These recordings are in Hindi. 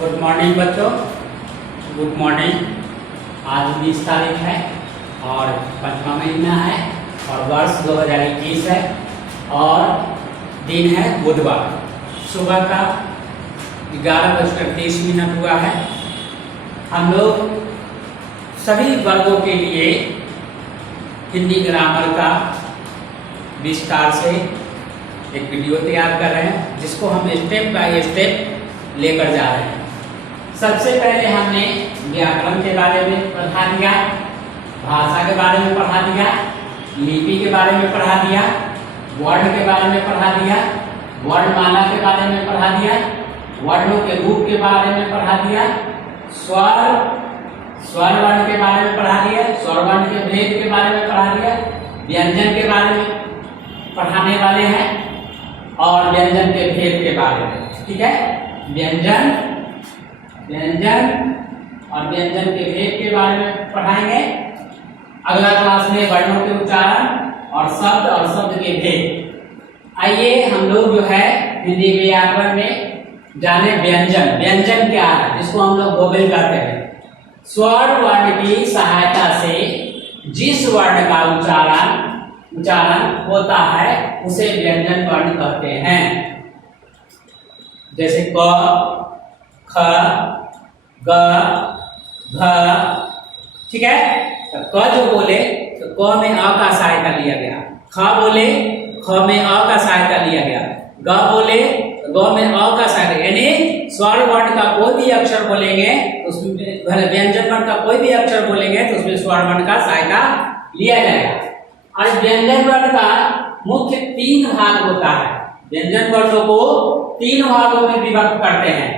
गुड मॉर्निंग बच्चों, गुड मॉर्निंग। आज 20 तारीख है और 5वां महीना है और वर्ष 2021 है और दिन है बुधवार। सुबह का 11:30 हुआ है। हम लोग सभी वर्गों के लिए हिंदी ग्रामर का विस्तार से एक वीडियो तैयार कर रहे हैं, जिसको हम स्टेप बाय स्टेप लेकर जा रहे हैं। सबसे पहले हमने व्याकरण के बारे में पढ़ा दिया, भाषा के बारे में पढ़ा दिया, लिपि के बारे में पढ़ा दिया, वर्ण के बारे में पढ़ा दिया, वर्णमाला के बारे में पढ़ा दिया, वर्णों के रूप के बारे में पढ़ा दिया, स्वर वर्ण के बारे में पढ़ा दिया, स्वर वर्ण के भेद के बारे में पढ़ा दिया, व्यंजन के बारे में पढ़ाने वाले हैं और व्यंजन के भेद के बारे में। ठीक है, व्यंजन और व्यंजन के भेद के बारे में पढ़ाएंगे। अगला क्लास में वर्णों के उच्चारण और शब्द के भेद। आइए हम लोग जो है हिंदी व्याकरण में जाने व्यंजन क्या है, जिसको हम लोग वोवेल कहते हैं। स्वर वर्ण की सहायता से जिस वर्ण का उच्चारण होता है उसे व्यंजन वर्ण कहते हैं। जैसे क, ख, ग, घ। ठीक है, तो क जो बोले तो क में अ का सहायता लिया गया, ख बोले ख में अ का सहायता लिया गया, ग बोले ग में अ का सहायता, यानी स्वर वर्ण का कोई भी अक्षर बोलेंगे उसमें व्यंजन वर्ण का कोई भी अक्षर बोलेंगे तो उसमें स्वर वर्ण का सहायता लिया जाएगा। और व्यंजन वर्ण का मुख्य 3 भाग होता है। व्यंजन वर्णों को 3 भागों में विभक्त करते हैं।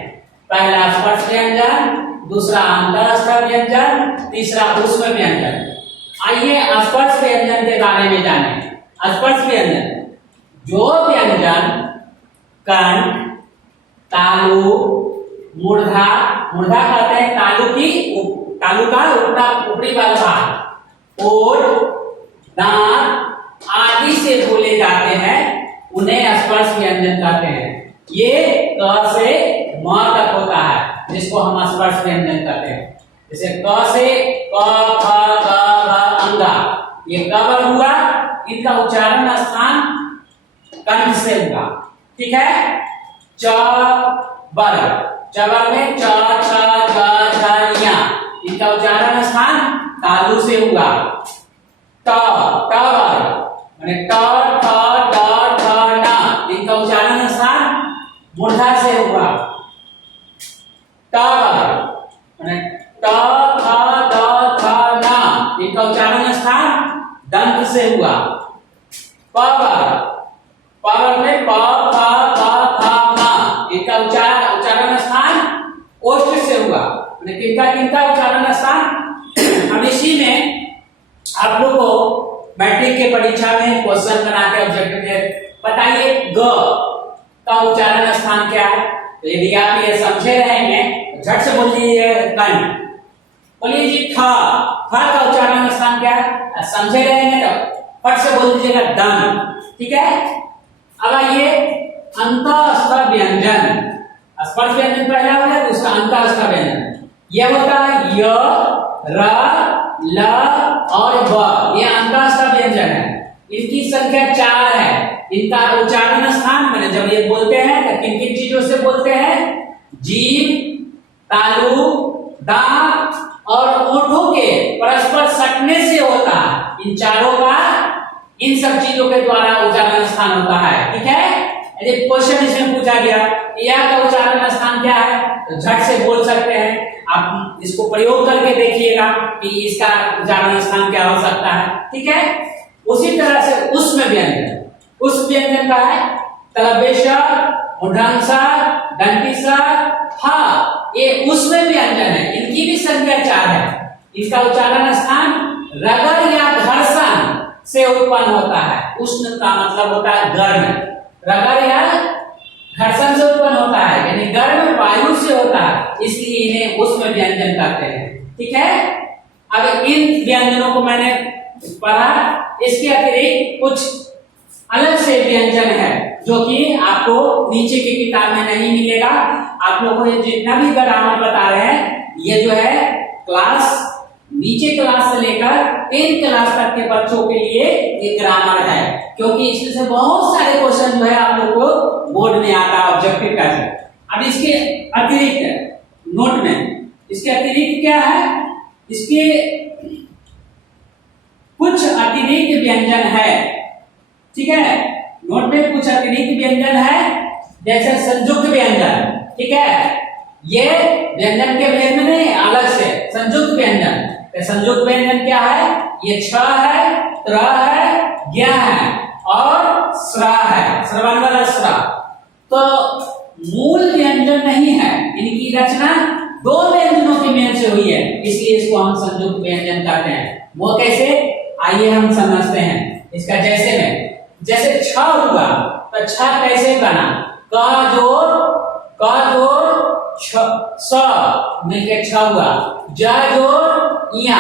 पहला स्पर्श व्यंजन, दूसरा अंतःस्थ व्यंजन, तीसरा ऊष्म व्यंजन। आइए स्पर्श व्यंजन के बारे में जानें। स्पर्श व्यंजन, जो व्यंजन कंठ, तालु, मूर्धा कहते हैं तालु का ऊपरी वाला भाग, ओठ, दांत आदि से बोले जाते हैं, उन्हें स्पर्श व्यंजन कहते हैं। ये क से म तक होता है, जिसको हम स्पर्श व्यंजन कहते हैं। जैसे क से क, ख, ग, घ, अंगा, ये क हुआ, इनका उच्चारण स्थान कंठ से हुआ। ठीक है, च वर्ग में च, छ, ज, झ, ञ, इनका उच्चारण स्थान तालु से हुआ। ट वर्ग माने ट, ठ, ड, ठ, न, इनका उच्चारण स्थान मूर्धा से हुआ। ट वर्ग माने ट, थ, द, थ, न, इनका उच्चारण स्थान दंत से हुआ। प वर्ग में प, फ, फ, म, इनका उच्चारण स्थान ओष्ठ से हुआ। माने किनका उच्चारण स्थान। अब इसी में आप लोग को मैट्रिक के परीक्षा में क्वेश्चन बना के ऑब्जेक्टिव दे, बताइए ग का उच्चारण स्थान क्या है। तो यदि आप ये समझे रहेंगे तो झट से बोल दीजिए कंठ। बोलिए जी ख का उच्चारण स्थान क्या है, समझे रहेंगे तो फट से बोल दीजिएगा दंत। ठीक है, अब आइए अंतःस्थ व्यंजन। स्पर्श व्यंजन पहला हो गया, दूसरा अंतःस्थ व्यंजन। यह होता है य, र, ल और व, ये अंतःस्थ व्यंजन है। इनकी संख्या 4 है। इनका उच्चारण स्थान मैंने जब ये बोलते हैं तो किन किन चीजों से बोलते हैं, जीभ, तालु, दांत और ओठों के परस्पर सटने से होता है। इन चारों का इन सब चीजों के द्वारा उच्चारण स्थान होता है। ठीक है, यदि क्वेश्चन इसमें पूछा गया यह का उच्चारण स्थान क्या है तो झट से बोल सकते हैं। आप इसको प्रयोग करके देखिएगा कि इसका उच्चारण स्थान क्या हो सकता है। ठीक है, उसी तरह से ऊष्म व्यंजन, उस व्यंजन का है तलवेशर, मूर्धन्यस्वर, दंतिस्वर, ह, ये ऊष्म व्यंजन है। इनकी भी संख्या 4 है। इसका उच्चारण स्थान रगड़ या घर्षण से उत्पन्न होता है। उष्ण का मतलब होता है गर्म, रगड़ या घर्षण से उत्पन्न होता है, यानी गर्म वायु से होता है, इसलिए इन्हें ऊष्म व्यंजन कहते हैं। ठीक है, अब इन व्यंजनों को मैंने पढ़ा, इसके अतिरिक्त कुछ अलग से व्यंजन है जो कि आपको नीचे की किताब में नहीं मिलेगा। आप लोगों को ये जितना भी ग्रामर बता रहे हैं ये जो है क्लास नीचे क्लास से लेकर 10th क्लास तक के बच्चों के लिए ये ग्रामर है, क्योंकि इसमें से बहुत सारे क्वेश्चन जो है आप लोग को बोर्ड में आता है ऑब्जेक्टिव का से। अब इसके अतिरिक्त नोट में इसके अतिरिक्त क्या है, इसके कुछ अतिरिक्त व्यंजन है, ठीक है। नोट में कुछ अतिरिक्त व्यंजन है, जैसे संयुक्त व्यंजन, ठीक है। ये व्यंजन के भेद में नहीं, अलग से संयुक्त व्यंजन। तो संयुक्त व्यंजन क्या है, ये छ है, त्र है, ज्ञ है और स्रा है, श्रवण वाला स्रा। तो मूल व्यंजन नहीं है, इनकी रचना दो व्यंजनों के मेल से हुई है, इसलिए इसको हम संयुक्त व्यंजन कहते हैं। वो कैसे, आइए हम समझते हैं इसका। जैसे छ हुआ तो छ कैसे बना, क जोड़ छ स मिलके छ हुआ, ज जोड़ इया